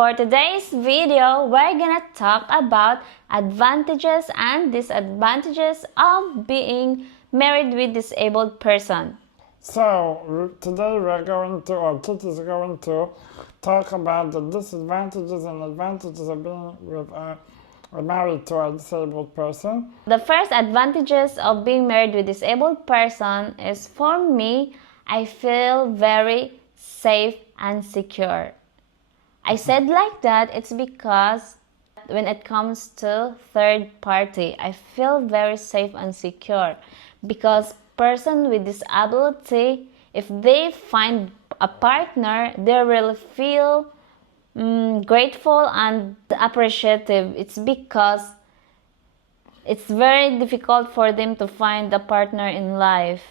for today's video, we're gonna talk about advantages and disadvantages of being married with disabled person. So today we're going to, or Kit is going to talk about the disadvantages and advantages of being married to a disabled person. The first advantages of being married with disabled person is, for me, I feel very safe and secure. I said like that, it's because when it comes to third party, I feel very safe and secure, because person with disability, if they find a partner, they really feel grateful and appreciative. It's because it's very difficult for them to find a partner in life.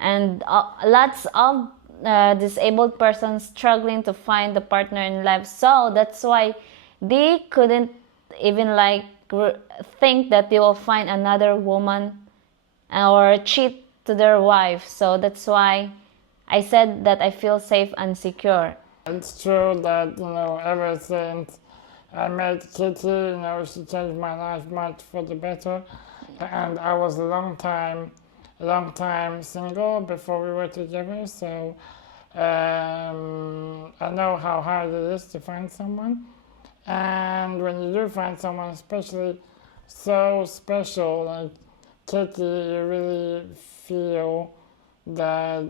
And lots of disabled persons struggling to find a partner in life, so that's why they couldn't even think that they will find another woman or cheat to their wife. So that's why I said that I feel safe and secure. It's true that, ever since I met Kitty, she changed my life much for the better. And I was a long time single before we were together, so I know how hard it is to find someone. And when you do find someone, especially so special like Kitty, you really feel that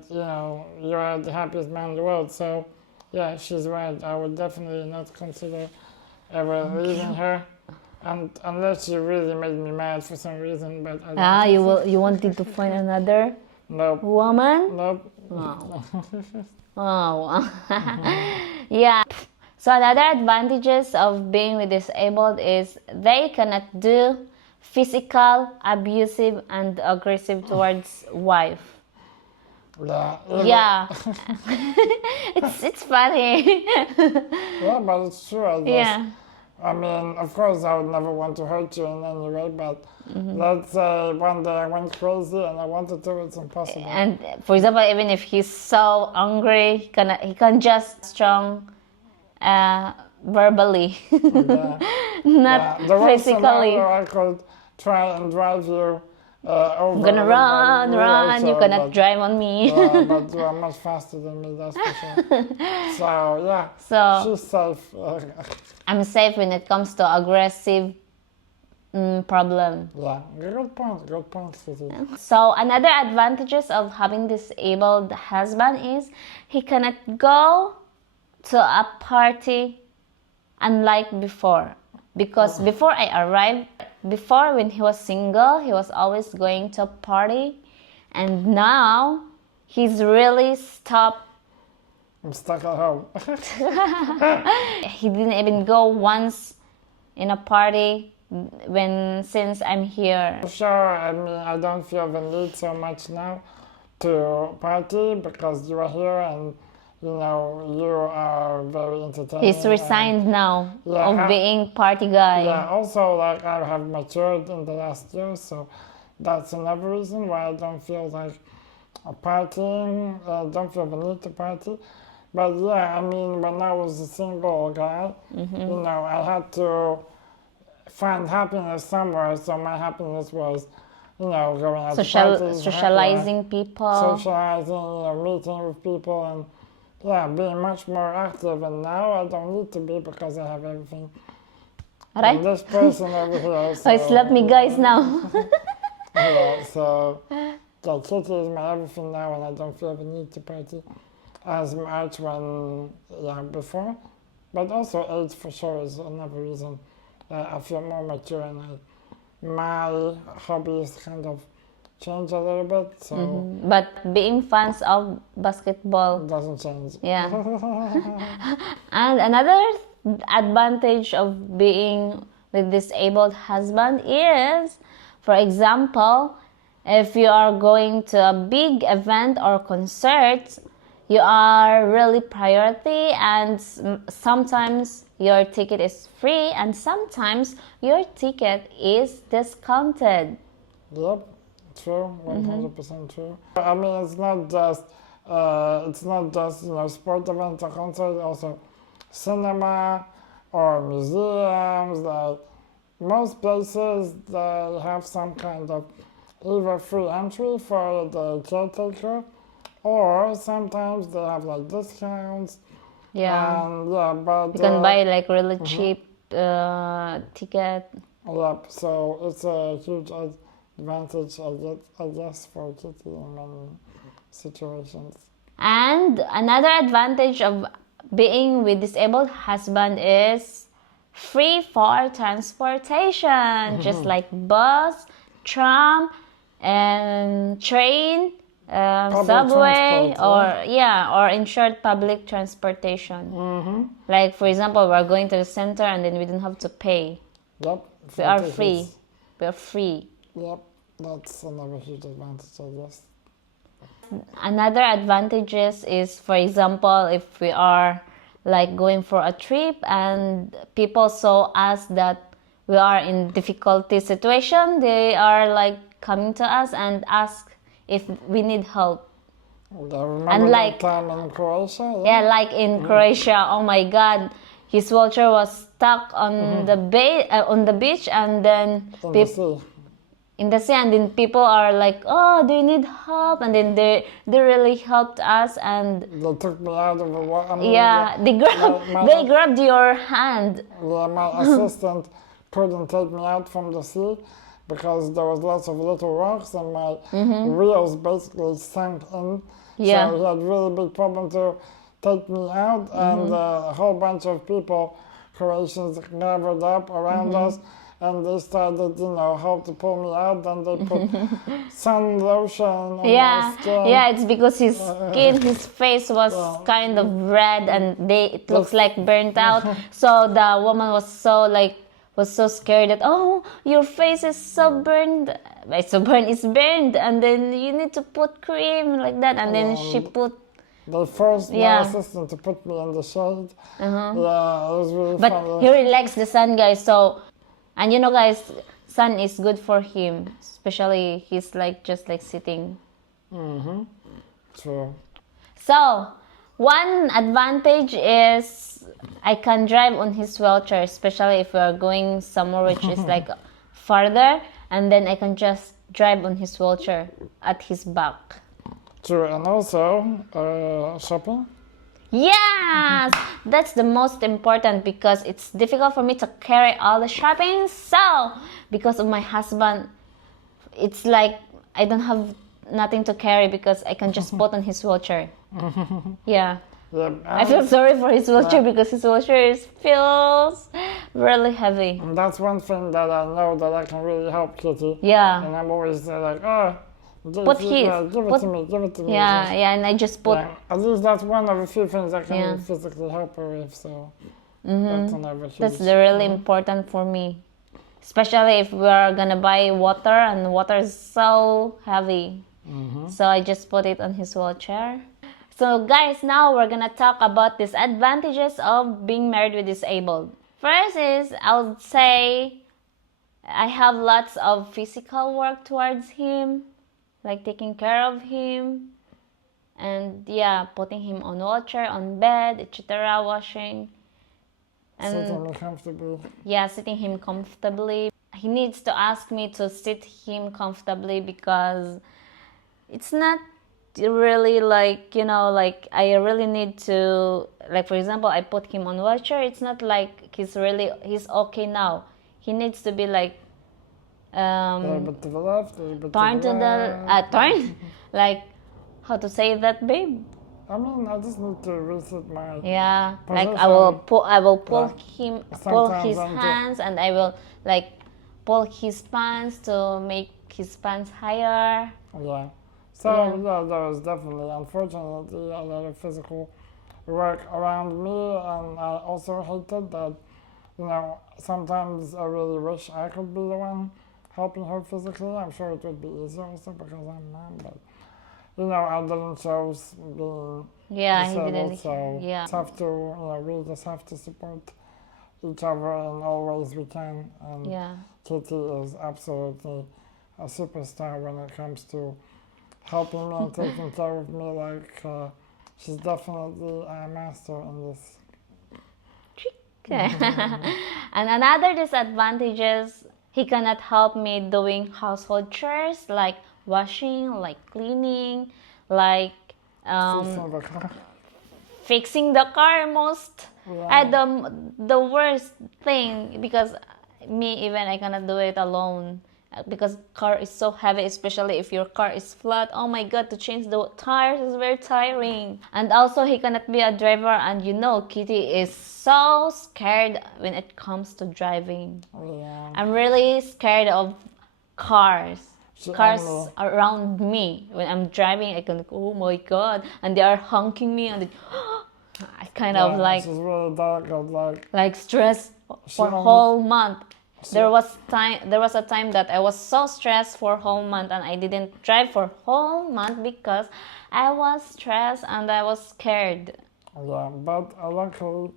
you're the happiest man in the world. So yeah, she's right. I would definitely not consider ever leaving her, and unless she really made me mad for some reason. But I don't You wanted to find another Nope. woman? Nope. Oh. Yeah. So another advantages of being with disabled is they cannot do physical, abusive, and aggressive towards wife. Yeah. It's funny. Yeah, but it's true. I mean, of course, I would never want to hurt you in any way, but let's say one day I went crazy and I wanted to, it's impossible. And for example, even if he's so angry, he can just strong verbally, not physically. I could try and drive you over. I'm gonna run, you cannot drive on me. But you are much faster than me, that's for sure. So yeah, she's safe. I'm safe when it comes to aggressive problem. Yeah, good point, Susie. So another advantages of having disabled husband is he cannot go to a party unlike before. Because before I arrived, before when he was single, he was always going to a party, and now he's really stopped. I'm stuck at home. He didn't even go once in a party since I'm here. Sure, I mean, I don't feel the need so much now to party because you are here and you are very entertaining. He's resigned now of being party guy. Yeah, also I have matured in the last year, so that's another reason why I don't feel like partying. I don't feel the need to party. But yeah, I mean, when I was a single guy, I had to find happiness somewhere. So my happiness was, going out to parties, socializing people, meeting with people, and being much more active. And now I don't need to be because I have everything. Right? And this person over here. So I slap me guys now. So Kitty is my everything now, and I don't feel the need to party as much before. But also age for sure is another reason. I feel more mature, and my hobbies kind of change a little bit. So But being fans of basketball doesn't change. Yeah. And another advantage of being with disabled husband is, for example, if you are going to a big event or concert, you are really priority, and sometimes your ticket is free and sometimes your ticket is discounted. Yep, true, 100% true. I mean, it's not just sport events or concerts, also cinema or museums, like most places, they have some kind of either free entry for the caretaker, or sometimes they have like discounts. Yeah. And yeah, but You can buy like really cheap ticket. yep. So it's a huge advantage, I guess, for Kitty in many situations. And another advantage of being with disabled husband is free for transportation, just like bus, tram, and train, Public subway, transport, or in short, public transportation. Like for example, we're going to the center and then we don't have to pay. Yep. We are free. We are free. Yep. That's another huge advantage, I guess. Another advantages is, for example, if we are like going for a trip and people saw us that we are in difficulty situation, they are like coming to us and ask if we need help. Remember And that like time in Croatia? yeah, like in Croatia, oh my God, his wheelchair was stuck on on the beach, and then In the sea. in the sea, and then people are like, oh, do you need help? And then they really helped us, and They took me out of the water. yeah, they grabbed your hand. My assistant couldn't take me out from the sea because there was lots of little rocks and my wheels basically sank in. Yeah. So he had really big problem to take me out, and a whole bunch of people, Croatians, gathered up around us. And they started, how to pull me out. Then they put sun lotion on my skin. Yeah, it's because his skin, his face was kind of red, and it looks like burnt out. So the woman was so scared that, oh, your face is so burned. It's burned, and then you need to put cream like that. And then she put. They forced my assistant to put me in the shade. Yeah, it was really But funny. he likes the sun, guys. So. And guys, sun is good for him, especially he's just sitting. True. So, one advantage is I can drive on his wheelchair, especially if we're going somewhere which is like farther, and then I can just drive on his wheelchair at his back. True, and also shopping. Yes, that's the most important because it's difficult for me to carry all the shopping. So, because of my husband, it's like I don't have nothing to carry because I can just put on his wheelchair. Yeah. I feel sorry for his wheelchair because his wheelchair feels really heavy. And that's one thing that I know that I can really help Kitty. Yeah. And I'm always like, oh, give Put it to me. Yeah, and I just put. Yeah, at least that's one of the few things I can physically help her with. So that's another huge. That's really important for me, especially if we're gonna buy water and water is so heavy. So I just put it on his wheelchair. So guys, now we're gonna talk about disadvantages of being married with disabled. First is I would say I have lots of physical work towards him, like taking care of him, and putting him on wheelchair, on bed, etc., washing, and sitting comfortably. Yeah, sitting him comfortably. He needs to ask me to sit him comfortably because it's not really like I really need to, like, for example, I put him on wheelchair. It's not like he's okay now. He needs to be like A little bit to the left, a little bit turn to to the right. turn, like, how to say that, babe? I mean, I just need to reset my Yeah, like position. I will pull Sometimes his hands, and I will like pull his pants to make his pants higher. Yeah. So there was definitely, unfortunately, a lot of physical work around me, and I also hated that, sometimes I really wish I could be the one helping her physically. I'm sure it would be easier also because I'm mom, but I didn't choose being Yeah, he disabled, didn't. so Yeah. just have to, we just have to support each other in all ways we can. And Yeah. Kitty is absolutely a superstar when it comes to helping me and taking care of me. Like she's definitely a master in this. Okay. And another disadvantages, he cannot help me doing household chores like washing, like cleaning, like Fixing the car. fixing the car most. Yeah. The worst thing, because me, even I cannot do it alone, because car is so heavy, especially if your car is flat. Oh my god, to change the tires is very tiring. And also he cannot be a driver, and you know Kitty is so scared when it comes to driving. Yeah. I'm really scared of cars. She Cars only- around me when I'm driving, I can like, oh my god, and they are honking me, and I kind of like she's really dark, stress for only- whole month. There was a time that I was so stressed for whole month, and I didn't drive for whole month because I was stressed and I was scared. yeah, but luckily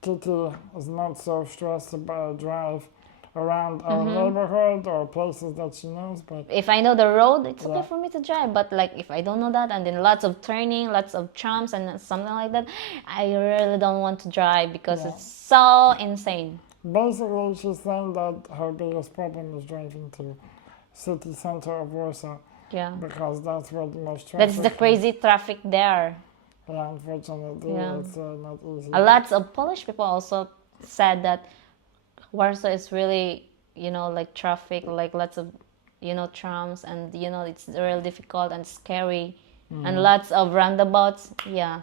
Kitty is not so stressed about drive around our neighborhood or places that she knows, but If I know the road, it's okay Yeah. for me to drive. But like if I don't know that, and then lots of turning, lots of jumps, and something like that, I really don't want to drive because Yeah. it's so insane. basically she's saying that her biggest problem is driving to city center of Warsaw Yeah, because that's where the most traffic that's the crazy traffic there. Yeah, unfortunately, Yeah. it's not easy. A lot of Polish people also said that Warsaw is really, like traffic, like lots of, trams, and it's really difficult and scary, and lots of roundabouts. Yeah,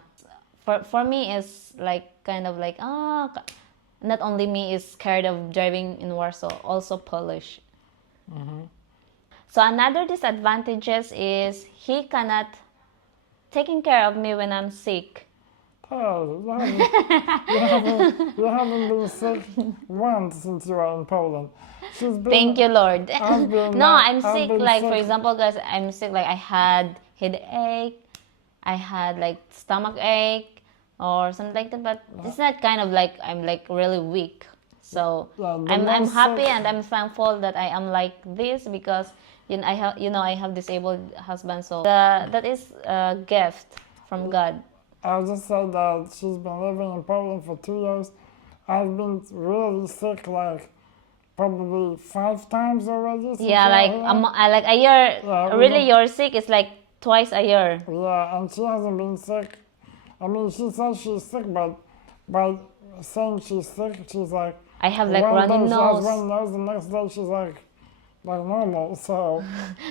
for me it's like kind of like not only me is scared of driving in Warsaw, also Polish. So another disadvantages is he cannot taking care of me when I'm sick. Oh, you haven't been sick once since you are in Poland. She's been, Thank you, Lord. I've been, No, I'm I've sick. been Like for sick. example, guys, I'm sick. Like I had headache, I had like stomach ache, or something like that. But it's not kind of like I'm like really weak. So Yeah, the I'm most happy sick- and I'm thankful that I am like this because I have disabled husband. So that is a gift from God. I'll just say that she's been living in Poland for 2 years. I've been really sick like probably 5 times already. since Yeah, we are like here. like a year. Yeah, Really, you're sick. It's like twice a year. Yeah, and she hasn't been sick. I mean, she says she's sick, but by saying she's sick, she's like, I have like one runny day she has nose. one nose, the next day she's like normal. So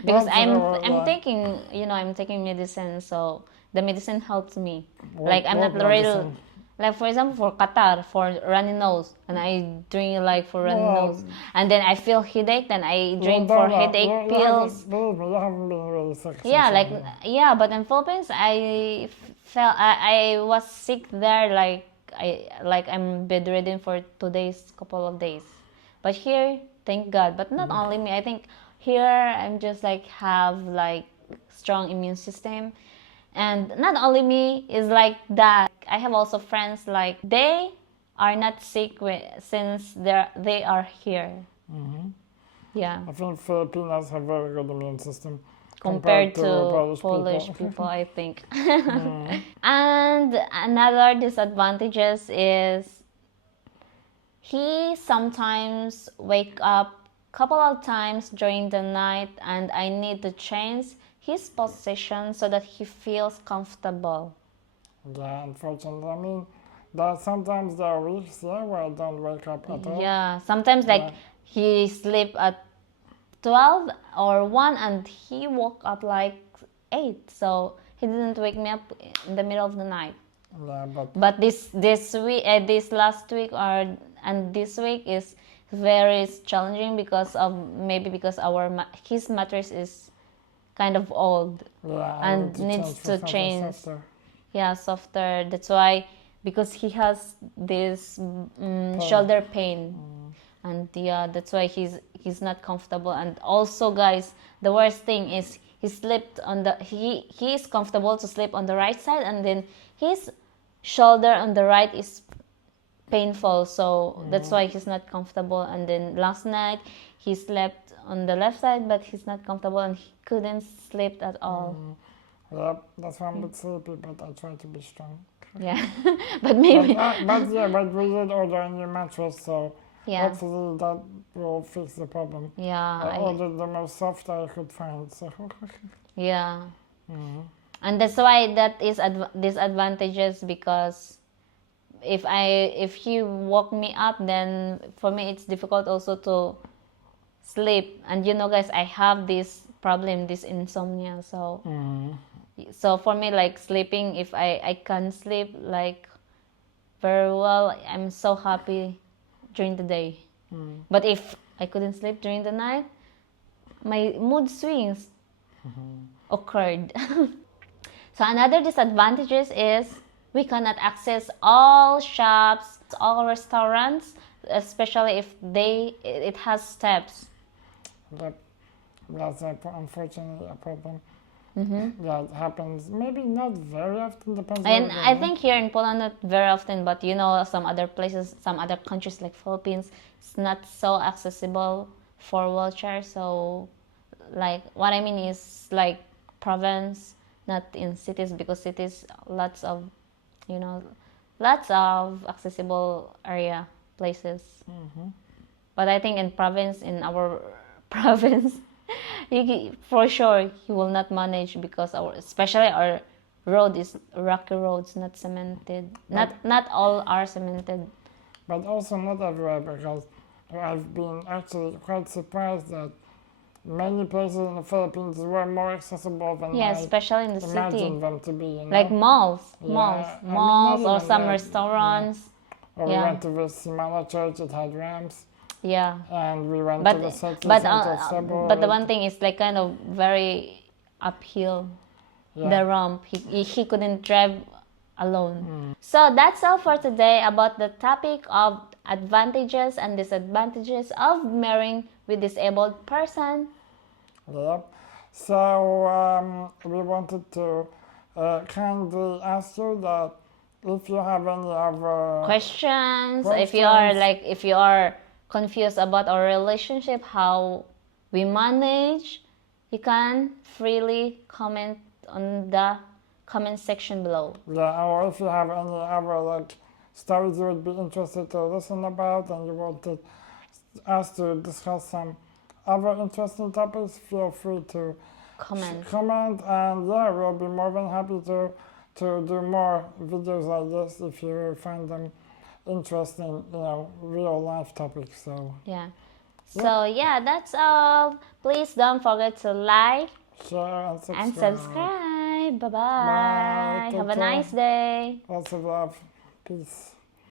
Because that's I'm her, I'm like, taking I'm taking medicine, so the medicine helps me. what- Like I'm what not real. medicine? Like for example, for catarrh, for runny nose, and I drink like for runny Well, nose, and then I feel headache, then I drink Well, for no, headache you pills. Believe me, you haven't been really sick. Yeah, since like you're here. yeah, but in Philippines, I was sick there, like I'm bedridden for 2 days, couple of days. But here, thank God. But not only me, I think here I'm just like have like strong immune system, and not only me is like that. I have also friends like they are not sick since they are here. Yeah. I think Filipinos have very good immune system Compared to Polish Polish people. people, I think. And another disadvantages is he sometimes wake up couple of times during the night, and I need to change his position so that he feels comfortable. Yeah, unfortunately, I mean, that sometimes there are weeks, where I don't wake up at all. Yeah, sometimes like Yeah. he sleep at 12 or 1 and he woke up like 8, so he didn't wake me up in the middle of the night. Yeah, but But this week, this last week and this week is very challenging because of maybe because his mattress is kind of old. yeah, I And need to needs change for to something change. softer. Yeah, softer. That's why, because he has this shoulder pain, and yeah, that's why he's not comfortable. And also, guys, the worst thing is he slept on he is comfortable to sleep on the right side, and then his shoulder on the right is painful, so that's why he's not comfortable. And then last night he slept on the left side, but he's not comfortable and he couldn't sleep at all. Yep, that's why I'm a bit sleepy, but I try to be strong. Yeah. But maybe, But we did order a new mattress, so yeah, hopefully that will fix the problem. yeah, I ordered the most soft I could find, so. yeah. And that's why that is disadvantages, because if he woke me up, then for me it's difficult also to sleep. And you know, guys, I have this problem, this insomnia. So for me, like sleeping, if I can sleep like very well, I'm so happy during the day. But if I couldn't sleep during the night, my mood swings occurred. So another disadvantages is we cannot access all shops, all restaurants, especially if it has steps. That, that's unfortunately a problem. That happens maybe not very often, depends on And the I think here in Poland, not very often, but you know, some other places, some other countries like Philippines, it's not so accessible for wheelchairs. So, like, what I mean is like province, not in cities, because cities, lots of, you know, lots of accessible area places. But I think in province, in our province, for sure he will not manage, because especially our road is rocky roads, not cemented. Not all are cemented. But also not everywhere, because I've been actually quite surprised that many places in the Philippines were more accessible than Yeah, I especially in the city, imagined them to be. like malls, Yeah, I mean, malls, not or even some that, restaurants. Or we Yeah. went to the Simala church, it had ramps, Yeah, and we went but to the city but center of Cebu. but the one thing is like kind of very uphill. The ramp, he couldn't drive alone. So that's all for today about the topic of advantages and disadvantages of marrying with disabled person. Yep. So we wanted to kindly ask you that if you have any other Questions, if you are confused about our relationship, how we manage, you can freely comment on the comment section below. Yeah, or if you have any other like stories you would be interested to listen about and you wanted us to discuss some other interesting topics, feel free to comment, and yeah, we'll be more than happy to do more videos like this if you find them interesting, you know, real life topics. So yeah. So yeah, that's all. Please don't forget to like share and subscribe. Bye bye. Bye. Have a Take care. nice day. Lots of love. Peace.